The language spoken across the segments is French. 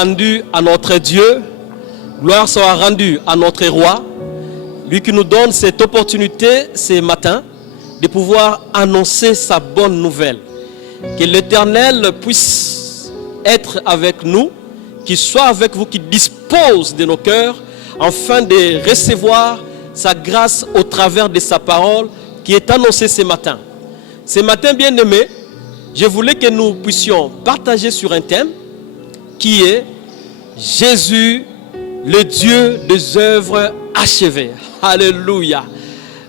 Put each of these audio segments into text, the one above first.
rendue à notre Dieu, gloire soit rendue à notre roi, lui qui nous donne cette opportunité ce matin de pouvoir annoncer sa bonne nouvelle. Que l'Éternel puisse être avec nous, qu'il soit avec vous, qu'il dispose de nos cœurs afin de recevoir sa grâce au travers de sa parole qui est annoncée ce matin. Ce matin, bien-aimés, je voulais que nous puissions partager sur un thème qui est Jésus, le Dieu des œuvres achevées. Alléluia.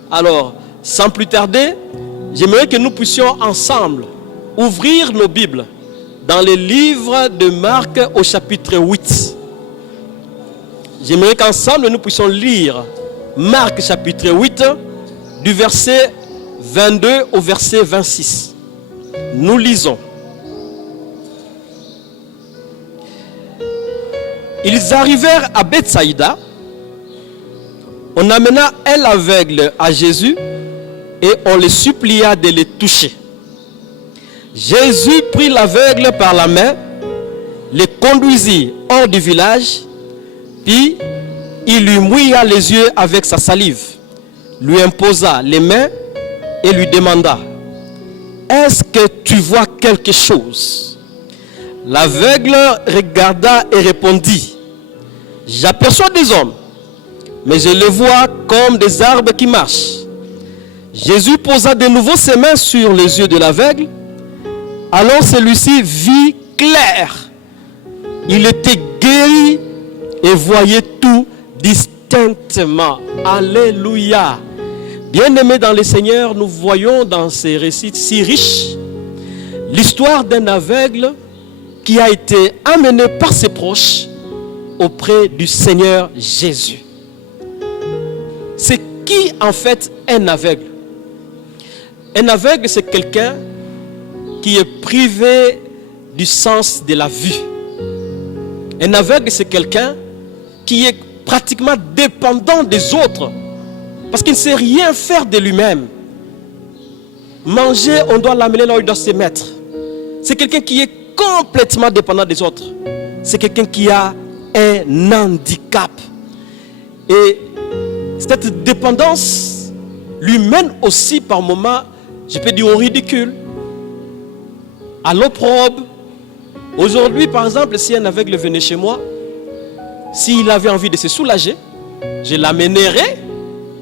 Alors, sans plus tarder, j'aimerais que nous puissions ensemble ouvrir nos Bibles dans le livre de Marc au chapitre 8. J'aimerais qu'ensemble nous puissions lire Marc chapitre 8 du verset 22 au verset 26. Nous lisons. Ils arrivèrent à Bethsaïda. On amena un aveugle à Jésus et on le supplia de le toucher. Jésus prit l'aveugle par la main, le conduisit hors du village, puis il lui mouilla les yeux avec sa salive, lui imposa les mains et lui demanda: est-ce que tu vois quelque chose? L'aveugle regarda et répondit: j'aperçois des hommes, mais je les vois comme des arbres qui marchent. Jésus posa de nouveau ses mains sur les yeux de l'aveugle. Alors celui-ci vit clair. Il était guéri et voyait tout distinctement. Alléluia. Bien-aimés dans le Seigneur, nous voyons dans ces récits si riches l'histoire d'un aveugle qui a été amené par ses proches auprès du Seigneur Jésus. C'est qui en fait un aveugle? Un aveugle, c'est quelqu'un qui est privé du sens de la vue. Un aveugle, c'est quelqu'un qui est pratiquement dépendant des autres parce qu'il ne sait rien faire de lui-même. Manger, on doit l'amener là où il doit se mettre. C'est quelqu'un qui est complètement dépendant des autres. C'est quelqu'un qui a un handicap. Et cette dépendance lui mène aussi par moments, je peux dire, au ridicule, à l'opprobre. Aujourd'hui, par exemple, si un aveugle venait chez moi, s'il avait envie de se soulager, je l'amènerais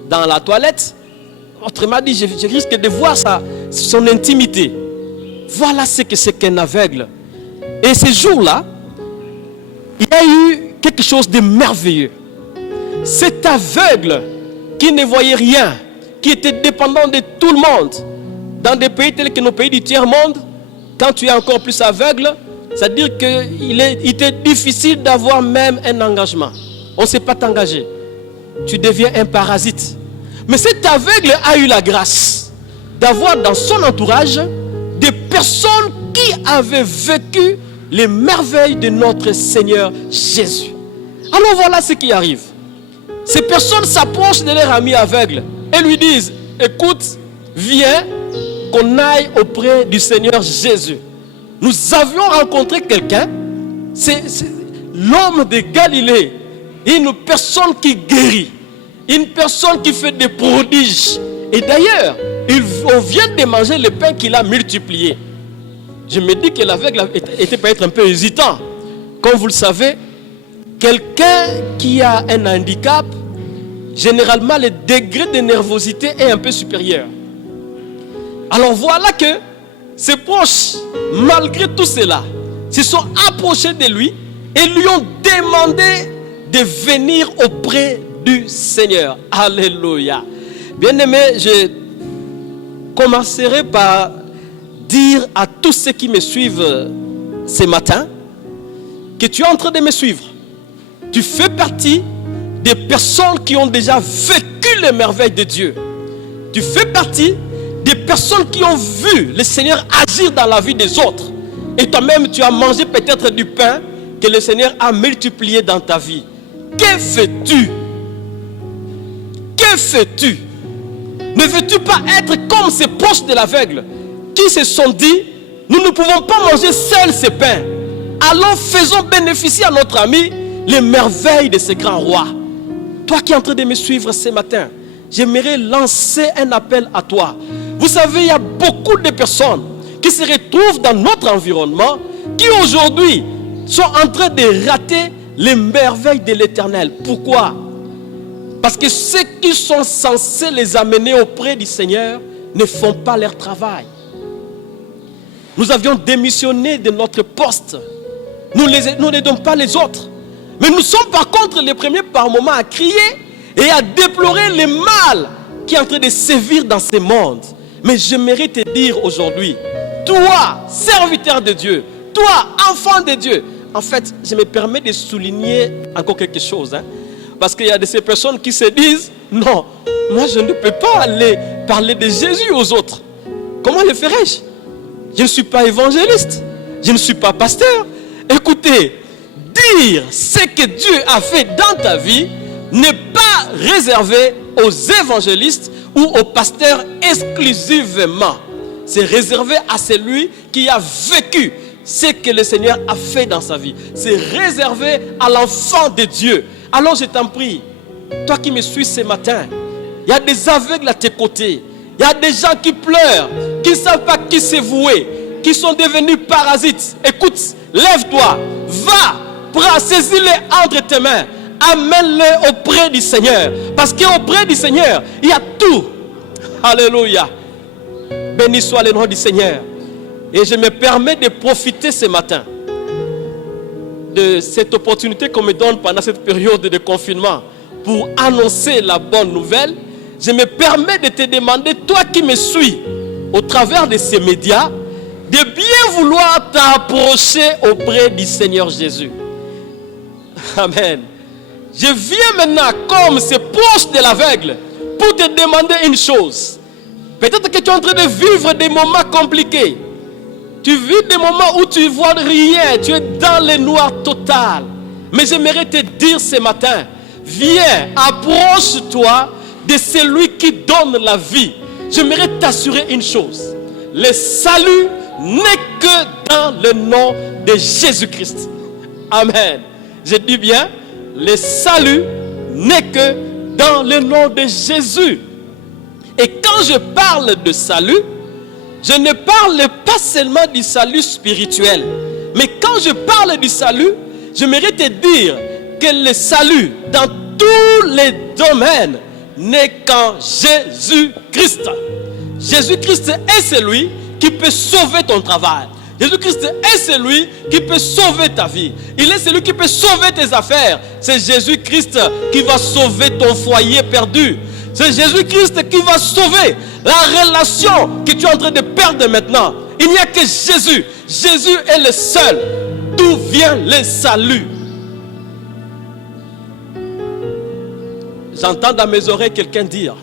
dans la toilette. Autrement dit, je risque de voir son intimité. Voilà ce que c'est qu'un aveugle. Et ce jour-là, il y a eu quelque chose de merveilleux. Cet aveugle qui ne voyait rien, qui était dépendant de tout le monde, dans des pays tels que nos pays du tiers-monde, quand tu es encore plus aveugle, c'est-à-dire qu'il était difficile d'avoir même un engagement. On ne sait pas t'engager. Tu deviens un parasite. Mais cet aveugle a eu la grâce d'avoir dans son entourage des personnes qui avaient vécu les merveilles de notre Seigneur Jésus. Alors voilà ce qui arrive. Ces personnes s'approchent de leur ami aveugle et lui disent: écoute, viens qu'on aille auprès du Seigneur Jésus. Nous avions rencontré quelqu'un, c'est l'homme de Galilée, une personne qui guérit, une personne qui fait des prodiges. Et d'ailleurs, on vient de manger le pain qu'il a multiplié. Je me dis que l'aveugle était peut-être un peu hésitant. Comme vous le savez, quelqu'un qui a un handicap, généralement le degré de nervosité est un peu supérieur. Alors voilà que ses proches, malgré tout cela, se sont approchés de lui et lui ont demandé de venir auprès du Seigneur. Alléluia. Bien-aimés, je commencerai par dire à tous ceux qui me suivent ce matin que tu es en train de me suivre. Tu fais partie des personnes qui ont déjà vécu les merveilles de Dieu. Tu fais partie des personnes qui ont vu le Seigneur agir dans la vie des autres. Et toi-même, tu as mangé peut-être du pain que le Seigneur a multiplié dans ta vie. Que fais-tu? Que fais-tu? Ne veux-tu pas être comme ces proches de l'aveugle qui se sont dit: nous ne pouvons pas manger seuls ces pains. allons faisons bénéficier à notre ami les merveilles de ce grand roi. Toi qui es en train de me suivre ce matin, j'aimerais lancer un appel à toi. Vous savez, il y a beaucoup de personnes qui se retrouvent dans notre environnement, qui aujourd'hui sont en train de rater les merveilles de l'Éternel. Pourquoi? Parce que ceux qui sont censés les amener auprès du Seigneur ne font pas leur travail. Nous avions démissionné de notre poste. Nous n'aidons pas les autres. Mais nous sommes par contre les premiers par moment à crier et à déplorer le mal qui est en train de sévir dans ce monde. Mais j'aimerais te dire aujourd'hui, toi, serviteur de Dieu, toi, enfant de Dieu, en fait, je me permets de souligner encore quelque chose. Parce qu'il y a de ces personnes qui se disent, non, moi je ne peux pas aller parler de Jésus aux autres. Comment le ferais-je? Je ne suis pas évangéliste, je ne suis pas pasteur. Écoutez, dire ce que Dieu a fait dans ta vie n'est pas réservé aux évangélistes ou aux pasteurs exclusivement. C'est réservé à celui qui a vécu ce que le Seigneur a fait dans sa vie. C'est réservé à l'enfant de Dieu. Alors je t'en prie, toi qui me suis ce matin, il y a des aveugles à tes côtés. Il y a des gens qui pleurent, qui ne savent pas qui se vouer, qui sont devenus parasites. Écoute, lève-toi, va, saisis-les entre tes mains, amène-les auprès du Seigneur. Parce qu'auprès du Seigneur, il y a tout. Alléluia. Béni soit le nom du Seigneur. Et je me permets de profiter ce matin de cette opportunité qu'on me donne pendant cette période de confinement pour annoncer la bonne nouvelle. Je me permets de te demander, toi qui me suis au travers de ces médias, de bien vouloir t'approcher auprès du Seigneur Jésus. Amen. Je viens maintenant comme ce proche de l'aveugle pour te demander une chose. Peut-être que tu es en train de vivre des moments compliqués. Tu vis des moments où tu ne vois rien, tu es dans le noir total. Mais j'aimerais te dire ce matin, viens, approche-toi de celui qui donne la vie. J'aimerais t'assurer une chose. Le salut n'est que dans le nom de Jésus-Christ. Amen. Je dis bien, le salut n'est que dans le nom de Jésus. Et quand je parle de salut, je ne parle pas seulement du salut spirituel. Mais quand je parle du salut, j'aimerais te dire que le salut dans tous les domaines n'est qu'en Jésus-Christ. Jésus-Christ est celui qui peut sauver ton travail. Jésus-Christ est celui qui peut sauver ta vie. Il est celui qui peut sauver tes affaires. C'est Jésus-Christ qui va sauver ton foyer perdu. C'est Jésus-Christ qui va sauver la relation que tu es en train de perdre maintenant. Il n'y a que Jésus. Jésus est le seul. D'où vient le salut? J'entends dans mes oreilles quelqu'un dire,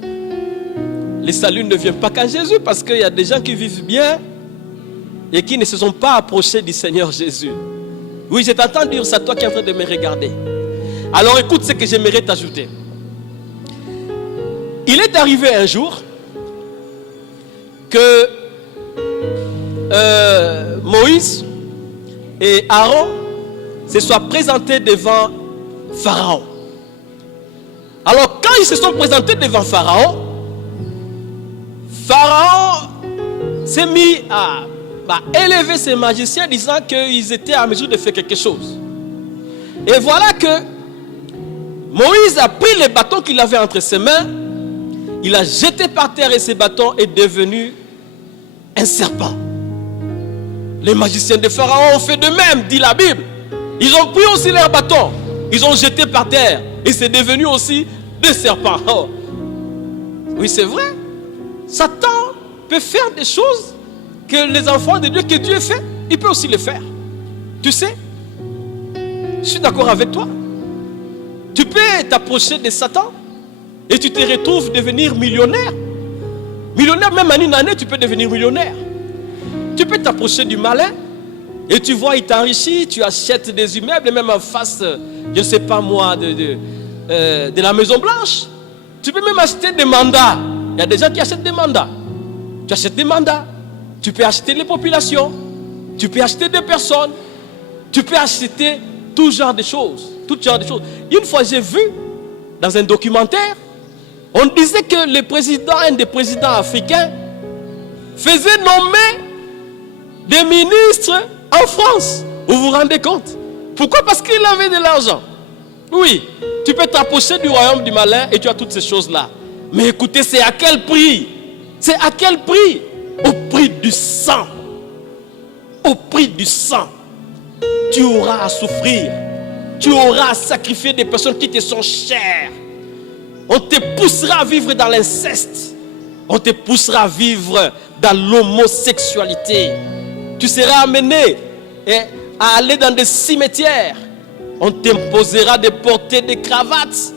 le salut ne vient pas qu'à Jésus, parce qu'il y a des gens qui vivent bien et qui ne se sont pas approchés du Seigneur Jésus. Oui, je t'entends dire ça, toi qui es en train de me regarder. Alors écoute ce que j'aimerais t'ajouter. Il est arrivé un jour que Moïse et Aaron se soient présentés devant Pharaon. Alors quand ils se sont présentés devant Pharaon, Pharaon s'est mis à élever ses magiciens, disant qu'ils étaient en mesure de faire quelque chose. Et voilà que Moïse a pris le bâton qu'il avait entre ses mains, il a jeté par terre et ce bâton est devenu un serpent. Les magiciens de Pharaon ont fait de même, dit la Bible. Ils ont pris aussi leur bâton, ils ont jeté par terre et c'est devenu aussi des serpents. Oh. Oui, c'est vrai. Satan peut faire des choses que les enfants de Dieu, que Dieu fait, il peut aussi le faire. Tu sais, je suis d'accord avec toi. Tu peux t'approcher de Satan et tu te retrouves devenir millionnaire. Millionnaire, même en une année, tu peux devenir millionnaire. Tu peux t'approcher du malin et tu vois, il t'enrichit, tu achètes des immeubles, même en face, je ne sais pas moi, de la Maison Blanche. Tu peux même acheter des mandats. Il y a des gens qui achètent des mandats. Tu achètes des mandats. Tu peux acheter les populations. Tu peux acheter des personnes. Tu peux acheter tout genre de choses. Tout genre de choses. Une fois, j'ai vu dans un documentaire, on disait que le président, un des présidents africains, faisait nommer des ministres en France. Vous vous rendez compte? Pourquoi? Parce qu'il avait de l'argent. Oui, tu peux t'approcher du royaume du malin et tu as toutes ces choses-là. Mais écoutez, c'est à quel prix? C'est à quel prix? Au prix du sang. Au prix du sang. Tu auras à souffrir. Tu auras à sacrifier des personnes qui te sont chères. On te poussera à vivre dans l'inceste. On te poussera à vivre dans l'homosexualité. Tu seras amené à aller dans des cimetières. On t'imposera de porter des cravates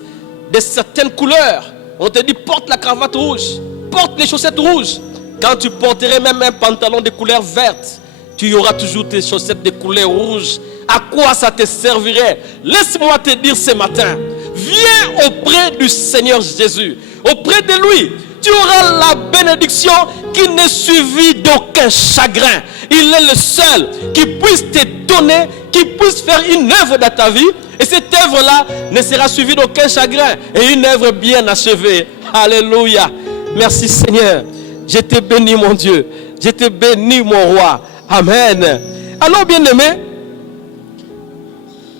de certaines couleurs. On te dit porte la cravate rouge, porte les chaussettes rouges. Quand tu porterais même un pantalon de couleur verte, tu auras toujours tes chaussettes de couleur rouge. À quoi ça te servirait? Laisse-moi te dire ce matin, viens auprès du Seigneur Jésus. Auprès de lui, tu auras la bénédiction qui n'est suivie d'aucun chagrin. Il est le seul qui puisse te donner, qui puisse faire une œuvre dans ta vie. Et cette œuvre-là ne sera suivie d'aucun chagrin. Et une œuvre bien achevée. Alléluia. Merci Seigneur. Je te bénis mon Dieu. Je te bénis mon roi. Amen. Alors bien-aimés,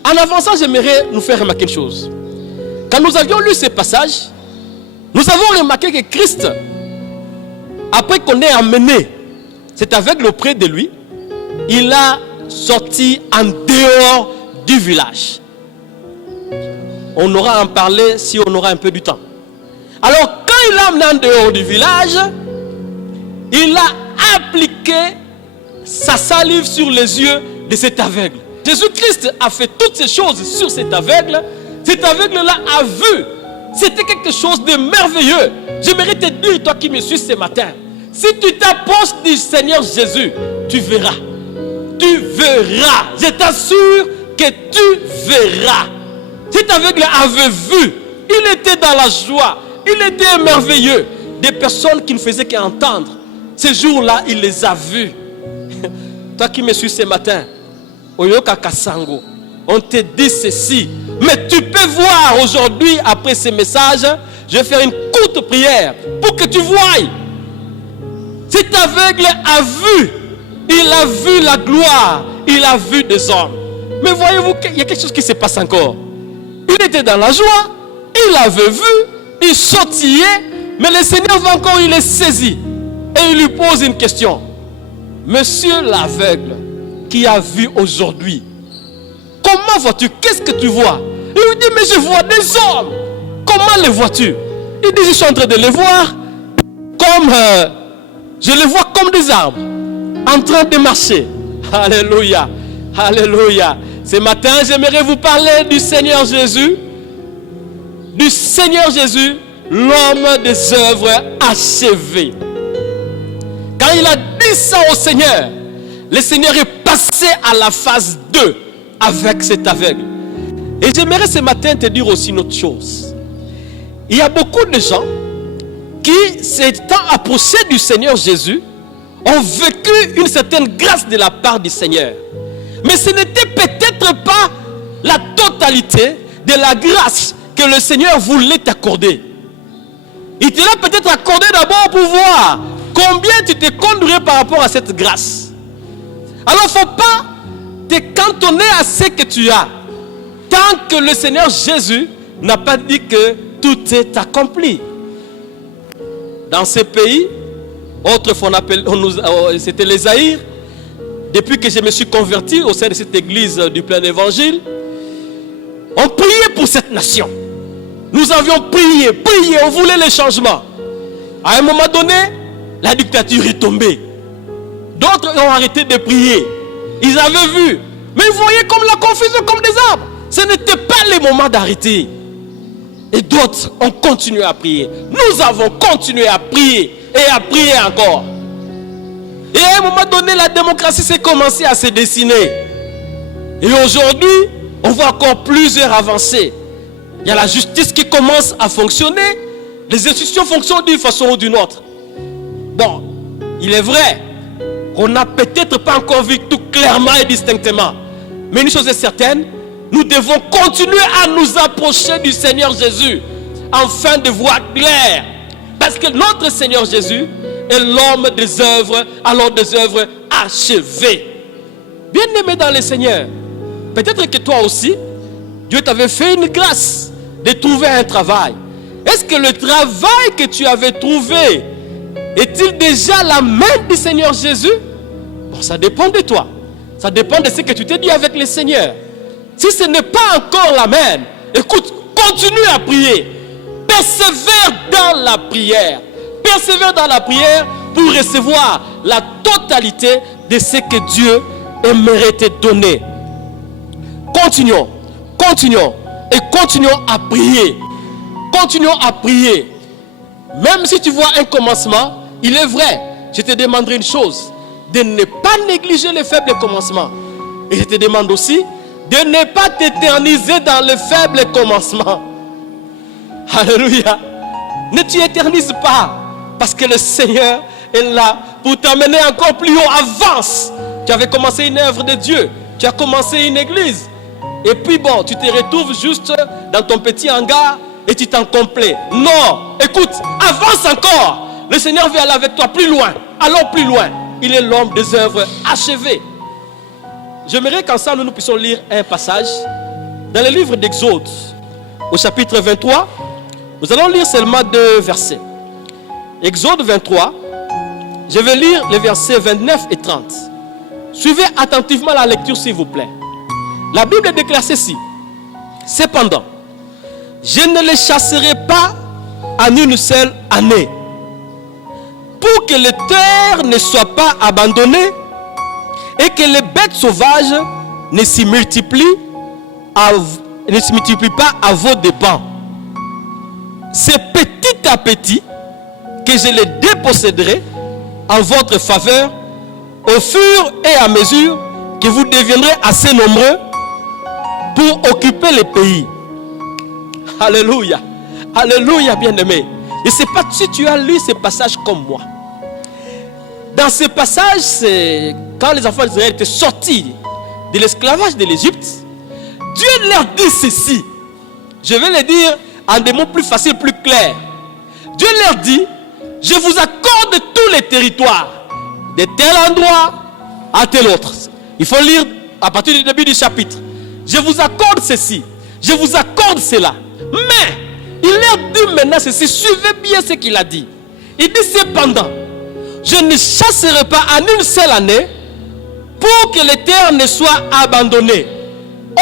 en avançant, j'aimerais nous faire remarquer une chose. Quand nous avions lu ce passage, nous avons remarqué que Christ, après qu'on ait amené cet aveugle auprès de lui, il a sorti en dehors du village. On aura à en parler si on aura un peu du temps. Alors, quand il l'a amené en dehors du village, il a appliqué sa salive sur les yeux de cet aveugle. Jésus-Christ a fait toutes ces choses sur cet aveugle. Cet aveugle-là a vu. C'était quelque chose de merveilleux. J'aimerais te dire, toi qui me suis ce matin, si tu t'approches du Seigneur Jésus, tu verras. Tu verras. Je t'assure que tu verras. Cet aveugle avait vu. Il était dans la joie. Il était merveilleux. Des personnes qui ne faisaient qu'entendre. Ces jours-là, il les a vus. Toi qui me suis ce matin, Oyoka Kasango, on te dit ceci. Mais tu peux voir aujourd'hui, après ce message, je vais faire une courte prière pour que tu voies. Cet aveugle a vu. Il a vu la gloire. Il a vu des hommes. Mais voyez-vous qu'il y a quelque chose qui se passe encore. Il était dans la joie. Il avait vu. Il sautillait. Mais le Seigneur va encore, il est saisi. Et il lui pose une question. Monsieur l'aveugle qui a vu aujourd'hui, comment vois-tu? Qu'est-ce que tu vois? Il lui dit, mais je vois des hommes. Comment les vois-tu? Il dit, je suis en train de les voir comme... je les vois comme des arbres en train de marcher. Alléluia. Alléluia. Ce matin, j'aimerais vous parler du Seigneur Jésus. Du Seigneur Jésus, l'homme des œuvres achevées. Quand il a dit ça au Seigneur, le Seigneur est passé à la phase 2 avec cet aveugle. Et j'aimerais ce matin te dire aussi une autre chose. Il y a beaucoup de gens qui, s'étant approchés du Seigneur Jésus, ont vécu une certaine grâce de la part du Seigneur. Mais ce n'était peut-être pas la totalité de la grâce que le Seigneur voulait t'accorder. Il te l'a peut-être accordé d'abord pour voir combien tu te conduirais par rapport à cette grâce. Alors il ne faut pas te cantonner à ce que tu as, tant que le Seigneur Jésus n'a pas dit que tout est accompli. Dans ces pays, autrefois c'était les Zaïre. Depuis que je me suis converti au sein de cette église du plein évangile, on priait pour cette nation. Nous avions prié, on voulait les changements. À un moment donné, la dictature est tombée. D'autres ont arrêté de prier. Ils avaient vu. Mais vous voyez comme la confusion, comme des arbres. Ce n'était pas le moment d'arrêter. Et d'autres ont continué à prier. Nous avons continué à prier et à prier encore. Et à un moment donné, la démocratie s'est commencée à se dessiner. Et aujourd'hui, on voit encore plusieurs avancées. Il y a la justice qui commence à fonctionner. Les institutions fonctionnent d'une façon ou d'une autre. Bon, il est vrai qu'on n'a peut-être pas encore vu tout clairement et distinctement. Mais une chose est certaine, nous devons continuer à nous approcher du Seigneur Jésus afin de voir clair. Parce que notre Seigneur Jésus est l'homme des œuvres, alors des œuvres achevées. Bien-aimé dans le Seigneur, peut-être que toi aussi, Dieu t'avait fait une grâce de trouver un travail. Est-ce que le travail que tu avais trouvé est-il déjà la main du Seigneur Jésus? Bon, ça dépend de toi. Ça dépend de ce que tu t'es dit avec le Seigneur. Si ce n'est pas encore la main, écoute, continue à prier. Persévère dans la prière. Persévère dans la prière pour recevoir la totalité de ce que Dieu aimerait te donner. Continuons et continuons à prier. Continuons à prier. Même si tu vois un commencement, il est vrai, je te demanderai une chose, de ne pas négliger les faibles commencements. Et je te demande aussi de ne pas t'éterniser dans le faible commencement. Alléluia. Ne t'y éternise pas, parce que le Seigneur est là pour t'amener encore plus haut. Avance. Tu avais commencé une œuvre de Dieu, tu as commencé une église, et puis bon, tu te retrouves juste dans ton petit hangar et tu t'en complais. Non, écoute, avance encore. Le Seigneur veut aller avec toi plus loin. Allons plus loin. Il est l'homme des œuvres achevées. J'aimerais qu'ensemble nous puissions lire un passage dans le livre d'Exode, au chapitre 23. Nous allons lire seulement 2 versets. Exode 23, je vais lire les versets 29 et 30. Suivez attentivement la lecture s'il vous plaît. La Bible déclare ceci. Cependant, je ne les chasserai pas en une seule année, pour que les terres ne soient pas abandonnées et que les bêtes sauvages ne s'y multiplient pas à vos dépens. C'est petit à petit que je les déposséderai en votre faveur, au fur et à mesure que vous deviendrez assez nombreux pour occuper les pays. Alléluia. Alléluia, bien-aimé. Je ne sais pas si tu as lu ce passage comme moi. Dans ce passage, c'est quand les enfants d'Israël étaient sortis de l'esclavage de l'Égypte, Dieu leur dit ceci. Je vais le dire en des mots plus faciles, plus clairs. Dieu leur dit, je vous accorde tous les territoires, de tel endroit à tel autre. Il faut lire à partir du début du chapitre. Je vous accorde ceci, je vous accorde cela. Mais, il leur dit maintenant ceci, suivez bien ce qu'il a dit. Il dit cependant, je ne chasserai pas en une seule année pour que les terres ne soient abandonnées.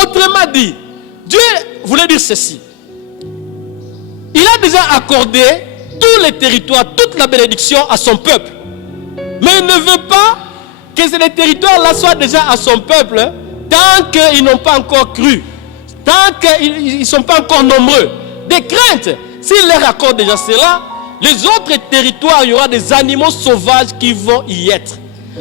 Autrement dit, Dieu voulait dire ceci. Il a déjà accordé tous les territoires, toute la bénédiction à son peuple. Mais il ne veut pas que ces territoires-là soient déjà à son peuple tant qu'ils n'ont pas encore cru, tant qu'ils ne sont pas encore nombreux. Des craintes, s'il leur accorde déjà cela, les autres territoires, il y aura des animaux sauvages qui vont y être.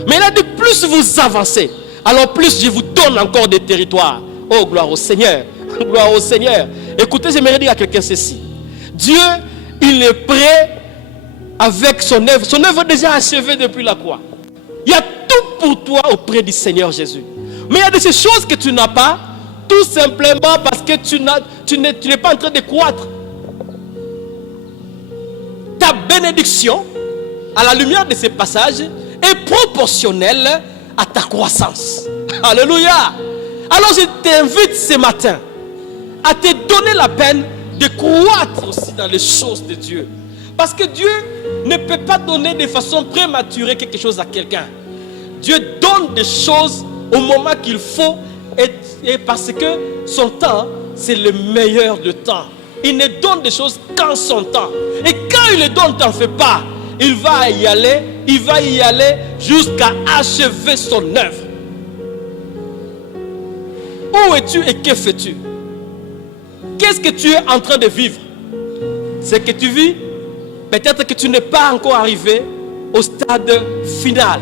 Mais il a dit, plus vous avancez, alors plus je vous donne encore des territoires. Oh, gloire au Seigneur, gloire au Seigneur. Écoutez, j'aimerais dire à quelqu'un ceci. Dieu, il est prêt avec son œuvre déjà achevée depuis la croix. Il y a tout pour toi auprès du Seigneur Jésus. Mais il y a de ces choses que tu n'as pas, tout simplement parce que tu n'es pas en train de croître. Ta bénédiction, à la lumière de ces passages, est proportionnelle à ta croissance. Alléluia. Alors je t'invite ce matin à te donner la peine de croître aussi dans les choses de Dieu. Parce que Dieu ne peut pas donner de façon prématurée quelque chose à quelqu'un. Dieu donne des choses au moment qu'il faut, et parce que son temps, c'est le meilleur de temps. Il ne donne des choses qu'en son temps. Et quand il le donne, t'en fais pas. Il va y aller jusqu'à achever son œuvre. Où es-tu et que fais-tu? Qu'est-ce que tu es en train de vivre? C'est que tu vis, peut-être que tu n'es pas encore arrivé au stade final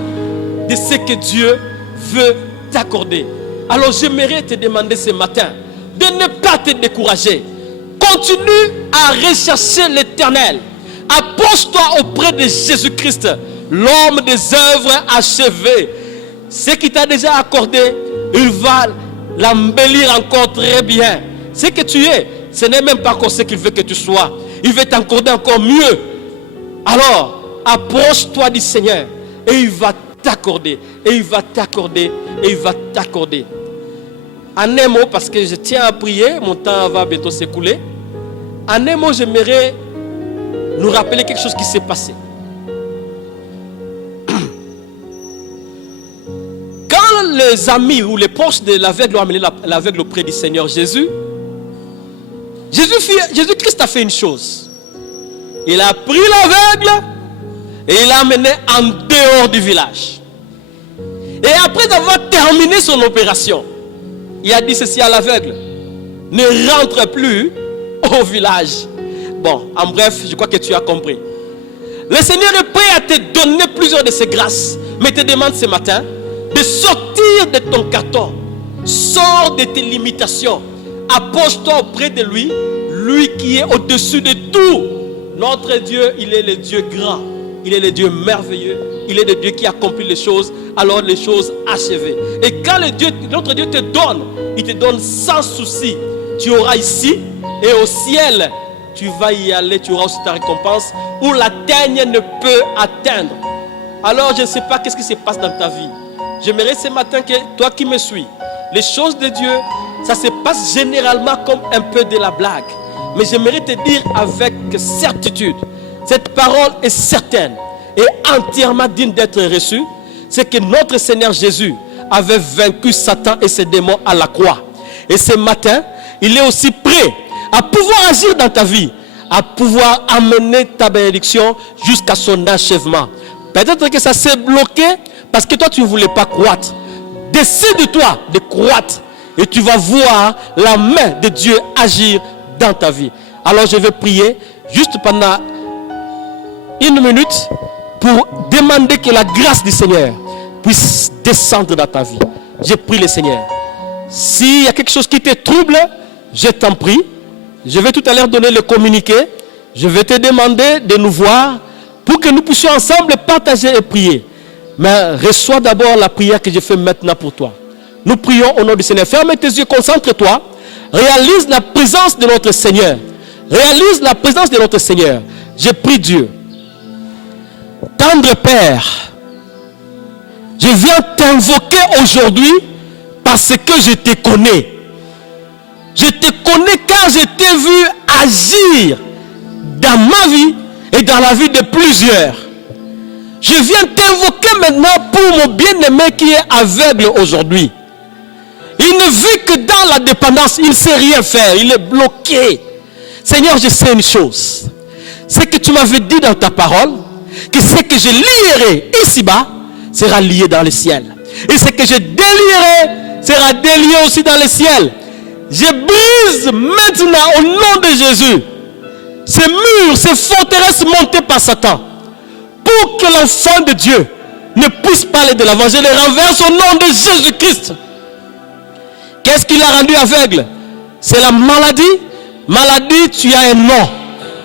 de ce que Dieu veut t'accorder. Alors j'aimerais te demander ce matin de ne pas te décourager. Continue à rechercher l'Éternel. Approche-toi auprès de Jésus-Christ, l'homme des œuvres achevées. Ce qu'il t'a déjà accordé, il va l'embellir encore très bien. Ce que tu es, ce n'est même pas encore ce qu'il veut que tu sois. Il veut t'accorder encore mieux. Alors, approche-toi du Seigneur et il va t'accorder, et il va t'accorder, et il va t'accorder. En un mot, parce que je tiens à prier, mon temps va bientôt s'écouler. En un mot, j'aimerais nous rappeler quelque chose qui s'est passé. Quand les amis ou les proches de l'aveugle ont amené l'aveugle auprès du Seigneur Jésus, Jésus-Christ a fait une chose. Il a pris l'aveugle et il l'a amené en dehors du village. Et après avoir terminé son opération, il a dit ceci à l'aveugle: ne rentre plus au village. Bon, en bref, je crois que tu as compris. Le Seigneur est prêt à te donner plusieurs de ses grâces, mais te demande ce matin de sortir de ton carton. Sors de tes limitations. Approche-toi auprès de lui, lui qui est au-dessus de tout. Notre Dieu, il est le Dieu grand. Il est le Dieu merveilleux. Il est le Dieu qui accomplit les choses, alors les choses achevées. Et quand notre Dieu te donne, il te donne sans souci. Tu auras ici et au ciel, tu vas y aller, tu auras aussi ta récompense où la teigne ne peut atteindre. Alors je ne sais pas qu'est-ce qui se passe dans ta vie. J'aimerais ce matin que toi qui me suis, les choses de Dieu, ça se passe généralement comme un peu de la blague. Mais j'aimerais te dire avec certitude, cette parole est certaine et entièrement digne d'être reçue, c'est que notre Seigneur Jésus avait vaincu Satan et ses démons à la croix. Et ce matin, il est aussi prêt à pouvoir agir dans ta vie, à pouvoir amener ta bénédiction jusqu'à son achèvement. Peut-être que ça s'est bloqué parce que toi tu ne voulais pas croître. Décide-toi de croître et tu vas voir la main de Dieu agir dans ta vie. Alors je vais prier juste pendant 1 minute pour demander que la grâce du Seigneur puisse descendre dans ta vie. Je prie le Seigneur. S'il y a quelque chose qui te trouble, je t'en prie. Je vais tout à l'heure donner le communiqué. Je vais te demander de nous voir pour que nous puissions ensemble partager et prier. Mais reçois d'abord la prière que je fais maintenant pour toi. Nous prions au nom du Seigneur. Ferme tes yeux, concentre-toi. Réalise la présence de notre Seigneur. Réalise la présence de notre Seigneur. Je prie Dieu. Tendre Père, je viens t'invoquer aujourd'hui parce que je te connais. Je te connais car je t'ai vu agir dans ma vie et dans la vie de plusieurs. Je viens t'invoquer maintenant pour mon bien-aimé qui est aveugle aujourd'hui. Il ne vit que dans la dépendance, il ne sait rien faire, il est bloqué. Seigneur, je sais une chose. C'est que tu m'avais dit dans ta parole que ce que je lierai ici-bas sera lié dans le ciel. Et ce que je délierai sera délié aussi dans le ciel. Je brise maintenant au nom de Jésus ces murs, ces forteresses montées par Satan pour que l'enfant de Dieu ne puisse pas aller de l'avant. Je les renverse au nom de Jésus-Christ. Qu'est-ce qui l'a rendu aveugle? C'est la maladie. Maladie, tu as un nom.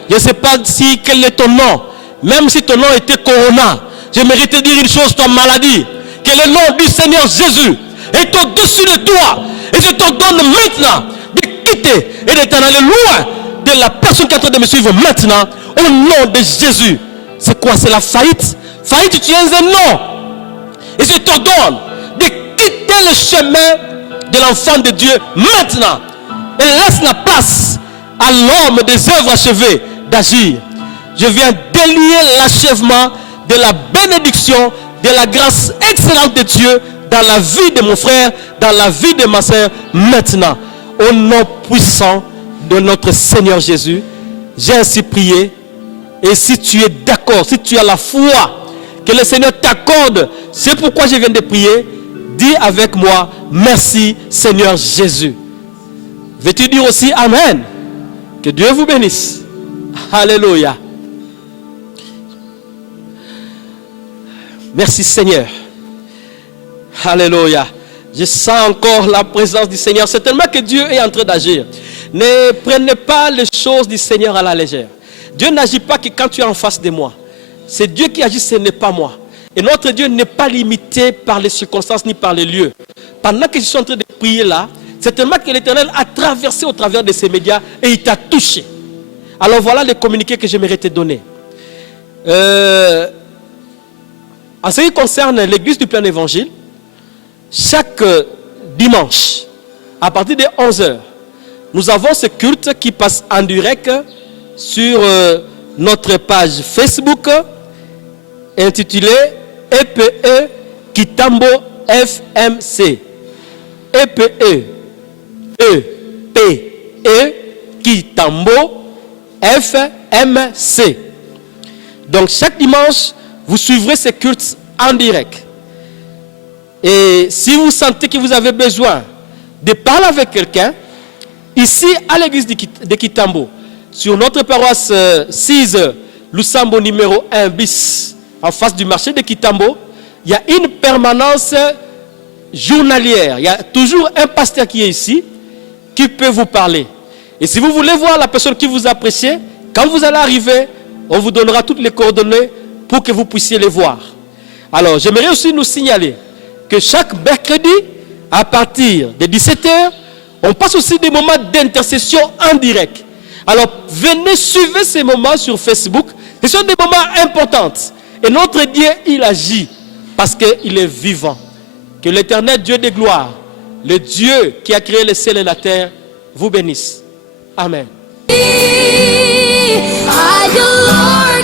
Je ne sais pas quel est ton nom. Même si ton nom était Corona, j'aimerais te dire une chose, toi maladie, que le nom du Seigneur Jésus est au-dessus de toi. Et je t'ordonne maintenant de quitter et de t'en aller loin de la personne qui est en train de me suivre maintenant, au nom de Jésus. C'est quoi? C'est la faillite. Faillite, tu es un nom. Et je t'ordonne de quitter le chemin de l'enfant de Dieu maintenant. Et laisse la place à l'homme des œuvres achevées d'agir. Je viens délier l'achèvement de la bénédiction, de la grâce excellente de Dieu dans la vie de mon frère, dans la vie de ma soeur, maintenant. Au nom puissant de notre Seigneur Jésus, j'ai ainsi prié. Et si tu es d'accord, si tu as la foi que le Seigneur t'accorde, c'est pourquoi je viens de prier, dis avec moi, merci Seigneur Jésus. Veux-tu dire aussi Amen? Que Dieu vous bénisse. Alléluia. Merci Seigneur. Alléluia. Je sens encore la présence du Seigneur. C'est tellement que Dieu est en train d'agir. Ne prenez pas les choses du Seigneur à la légère. Dieu n'agit pas que quand tu es en face de moi. C'est Dieu qui agit, ce n'est pas moi. Et notre Dieu n'est pas limité par les circonstances ni par les lieux. Pendant que je suis en train de prier là, c'est tellement que l'Éternel a traversé au travers de ces médias et il t'a touché. Alors voilà les communiqués que j'aimerais te donner. En ce qui concerne l'église du plein évangile, chaque dimanche, à partir de 11h, nous avons ce culte qui passe en direct sur notre page Facebook intitulée EPE Kitambo FMC. EPE Kitambo FMC. Donc chaque dimanche, vous suivrez ces cultes en direct. Et si vous sentez que vous avez besoin de parler avec quelqu'un, ici à l'église de Kitambo, sur notre paroisse 6, Lusambo numéro 1 bis, en face du marché de Kitambo, il y a une permanence journalière. Il y a toujours un pasteur qui est ici, qui peut vous parler. Et si vous voulez voir la personne qui vous apprécie, quand vous allez arriver, on vous donnera toutes les coordonnées pour que vous puissiez les voir. Alors, j'aimerais aussi nous signaler que chaque mercredi, à partir de 17h, on passe aussi des moments d'intercession en direct. Alors, venez suivre ces moments sur Facebook. Ce sont des moments importants. Et notre Dieu, il agit parce qu'il est vivant. Que l'Éternel Dieu des gloires, le Dieu qui a créé le ciel et la terre, vous bénisse. Amen. I adore